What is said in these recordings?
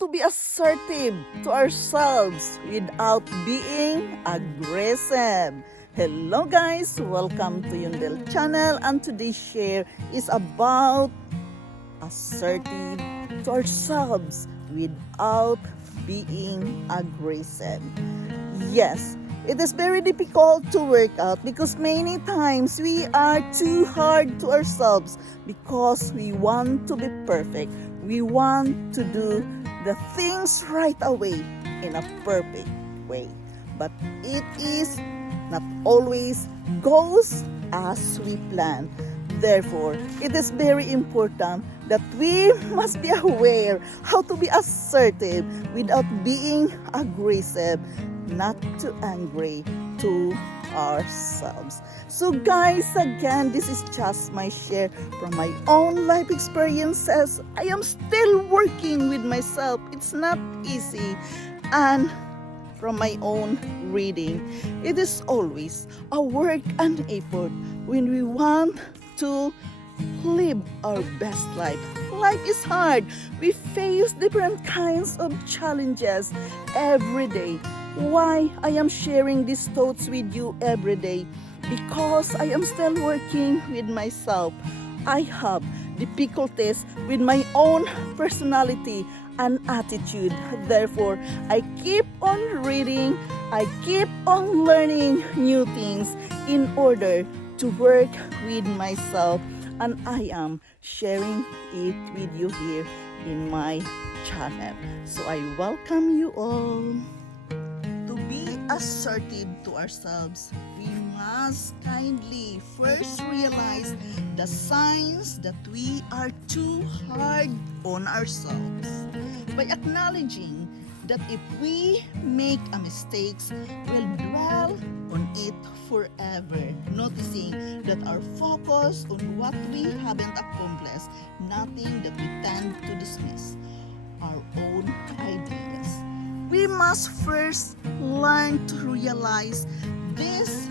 to be assertive to ourselves without being aggressive. Hello guys, welcome to Yundel channel, and today's share is about assertive to ourselves without being aggressive. Yes, it is very difficult to work out because many times we are too hard to ourselves because we want to be perfect. We want to do the things right away in a perfect way. But it is not always goes as we plan. Therefore, it is very important that we must be aware how to be assertive without being aggressive, not too angry to ourselves. So guys, again, this is just my share from my own life experiences. I am still working with myself. It's not easy. And from my own reading, it is always a work and effort when we want to live our best life. Life is hard. We face different kinds of challenges every day. Why I am sharing these thoughts with you every day? Because I am still working with myself. I have difficulties with my own personality and attitude. Therefore, I keep on reading, I keep on learning new things in order to work with myself, and I am sharing it with you here in my channel. So I welcome you all. To be assertive to ourselves, we must kindly first realize the signs that we are too hard on ourselves. By acknowledging that if we make a mistake, we'll dwell on it forever, noticing that our focus on what we haven't accomplished, nothing that we tend to dismiss our own ideas. We must first learn to realize these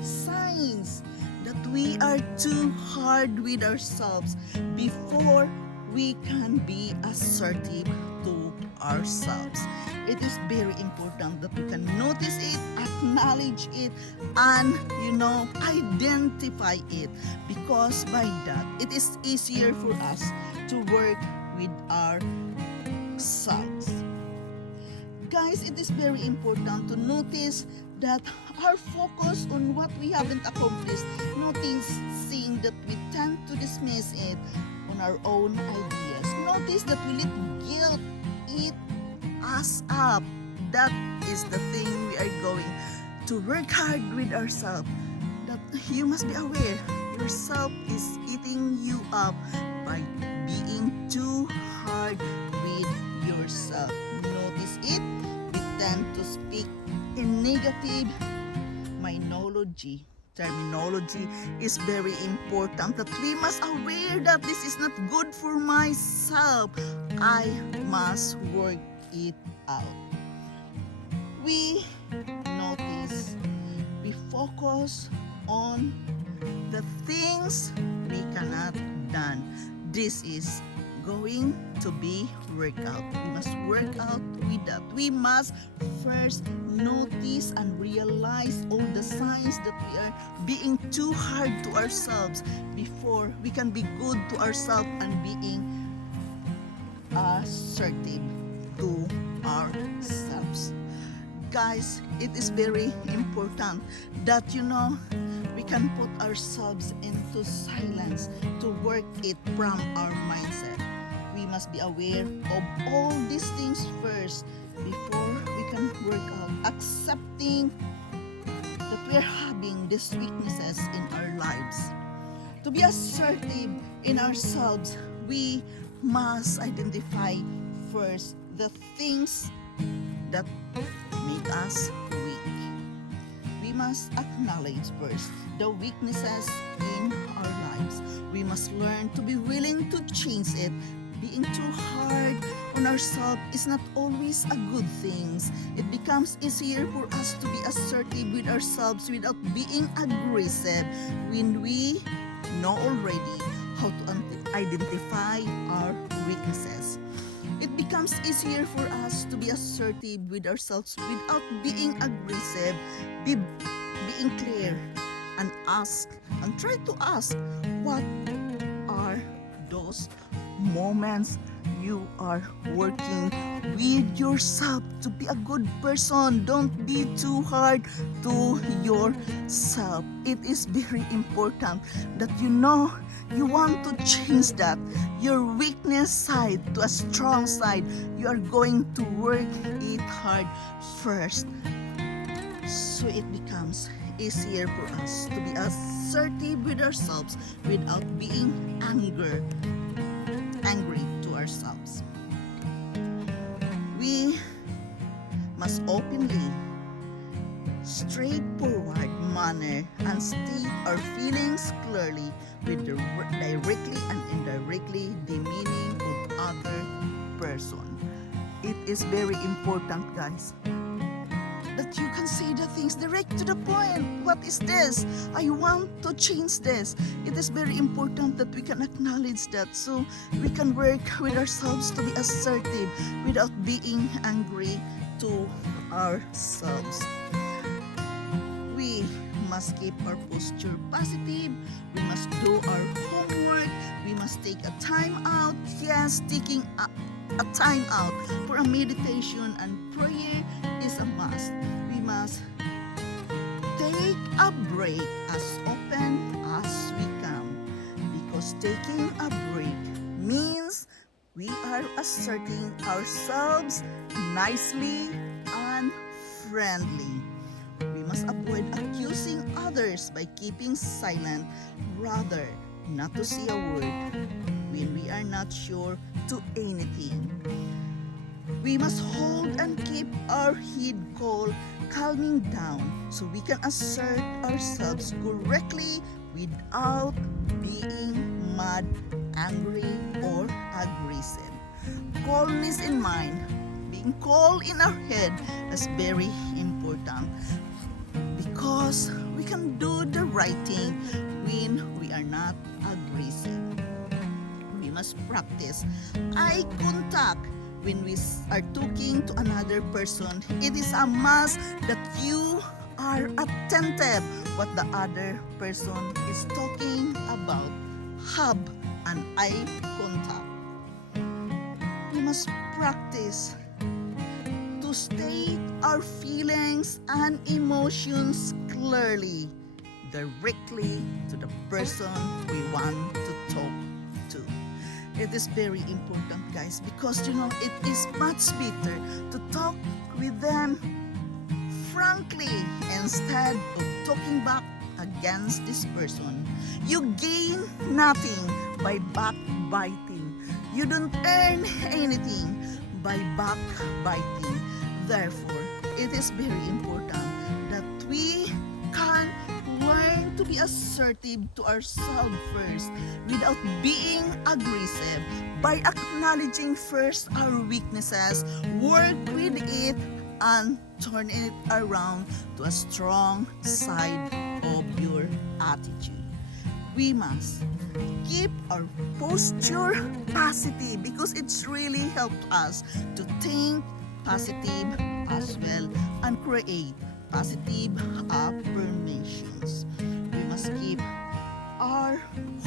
signs that we are too hard with ourselves before we can be assertive to ourselves. It is very important that we can notice it, acknowledge it, and identify it, because by that it is easier for us to work with ourselves. Guys, it is very important to notice that our focus on what we haven't accomplished, noticing that we tend to dismiss it on our own ideas. Notice that we let guilt eat us up. That is the thing we are going to work hard with ourselves. That you must be aware, yourself is eating you up by being too hard with yourself. Notice it. We tend to speak in negative terminology is very important, that we must aware that this is not good for myself. I must work it out. We notice, we focus on the things we cannot done. This is going to be worked out. We must work out with that. We must first notice and realize all the signs that we are being too hard to ourselves before we can be good to ourselves and being assertive to ourselves. Guys, it is very important that we can put ourselves into silence to work it from our mindset. We must be aware of all these things first before we can work out, accepting that we are having these weaknesses in our lives. To be assertive in ourselves, we must identify first the things that make us weak. We must acknowledge first the weaknesses in our lives. We must learn to be willing to change it. Being too hard on ourselves is not always a good thing. It becomes easier for us to be assertive with ourselves without being aggressive when we know already how to identify our weaknesses. It becomes easier for us to be assertive with ourselves without being aggressive, being clear, and try to ask, what are those moments you are working with yourself to be a good person? Don't be too hard to yourself. It is very important that you want to change that. Your weakness side to a strong side. You are going to work it hard first, so it becomes easier for us to be assertive with ourselves without being angry to ourselves. We must openly, straightforward manner and state our feelings clearly with directly and indirectly demeaning of other person. It is very important, guys, that you can say the things direct to the point. What is this? I want to change this. It is very important that we can acknowledge that, so we can work with ourselves to be assertive without being angry to ourselves. We must keep our posture positive. We must do our homework. We must take a time out. Yes, taking a time out for a meditation and prayer is a must. We must take a break as often as we can, because taking a break means we are asserting ourselves nicely and friendly. We must avoid accusing others by keeping silent, rather not to say a word when we are not sure to anything. We must hold and keep our head cool, calming down, so we can assert ourselves correctly without being mad, angry, or aggressive. Calmness in mind, being calm in our head is very important, because we can do the right thing when we are not aggressive. We must practice eye contact when we are talking to another person. It is a must that you are attentive what the other person is talking about. Have an eye contact. We must practice to state our feelings and emotions clearly, directly to the person we want to talk to. It is very important, guys, because it is much better to talk with them frankly instead of talking back against this person. You gain nothing by backbiting. You don't earn anything by backbiting. Therefore, it is very important that we can learn to be assertive to ourselves first without being aggressive, by acknowledging first our weaknesses, work with it, and turn it around to a strong side of your attitude. We must keep our posture positive, because it's really helped us to think positive as well and create positive affirmations. We must keep our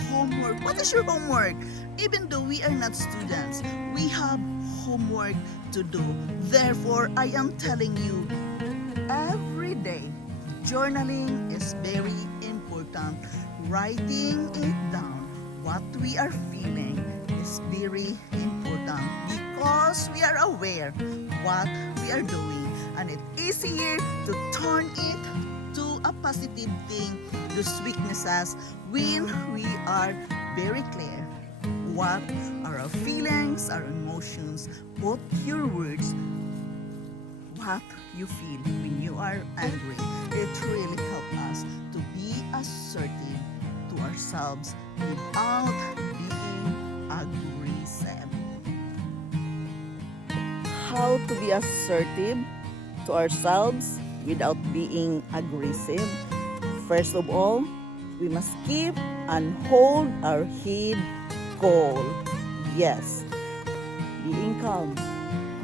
homework. What is your homework? Even though we are not students, we have homework to do. Therefore, I am telling you, every day, journaling is very important. Writing it down, what we are feeling, is very important, because we are aware what we are doing, and it's easier to turn it to a positive thing, those weaknesses, when we are very clear what are our feelings, our emotions, put your words, what you feel when you are angry. It really helps us to be assertive to ourselves without being aggressive. How to be assertive to ourselves without being aggressive? First of all, we must keep and hold our head cool. Yes, being calm,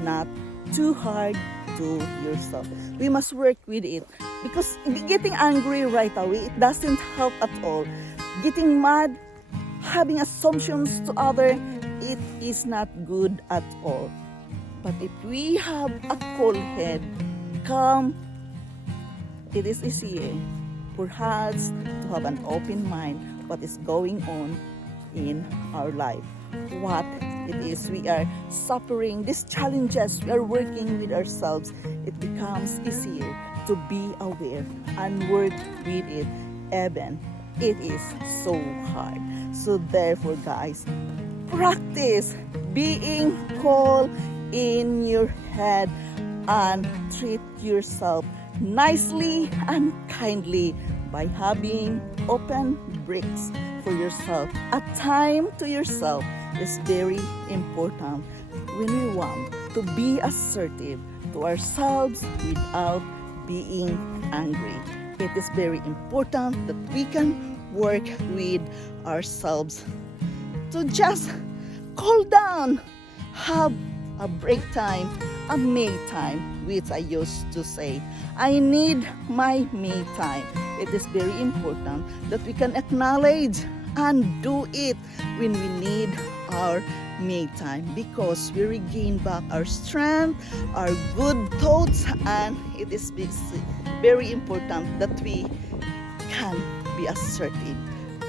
not too hard to yourself. We must work with it because getting angry right away, it doesn't help at all. Getting mad, having assumptions to other, it is not good at all. But if we have a cool head, calm, it is easier for us to have an open mind what is going on in our life. What it is we are suffering, these challenges we are working with ourselves, it becomes easier to be aware and work with it even it is so hard. So therefore guys, practice being cool in your head and treat yourself nicely and kindly by having open breaks for yourself. A time to yourself is very important when we want to be assertive to ourselves without being angry. It is very important that we can work with ourselves to just cool down, have a break time, a me time, which I used to say, I need my me time. It is very important that we can acknowledge and do it when we need our me time because we regain back our strength, our good thoughts, and it is very important that we can be assertive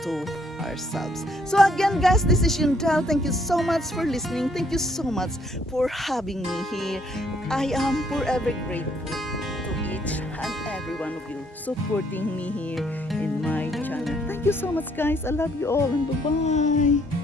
to ourselves. So again guys, this is Yundel. Thank you so much for listening. Thank you so much for having me here. I am forever grateful to each and every one of you supporting me here in my channel. Thank you so much guys. I love you all and bye-bye.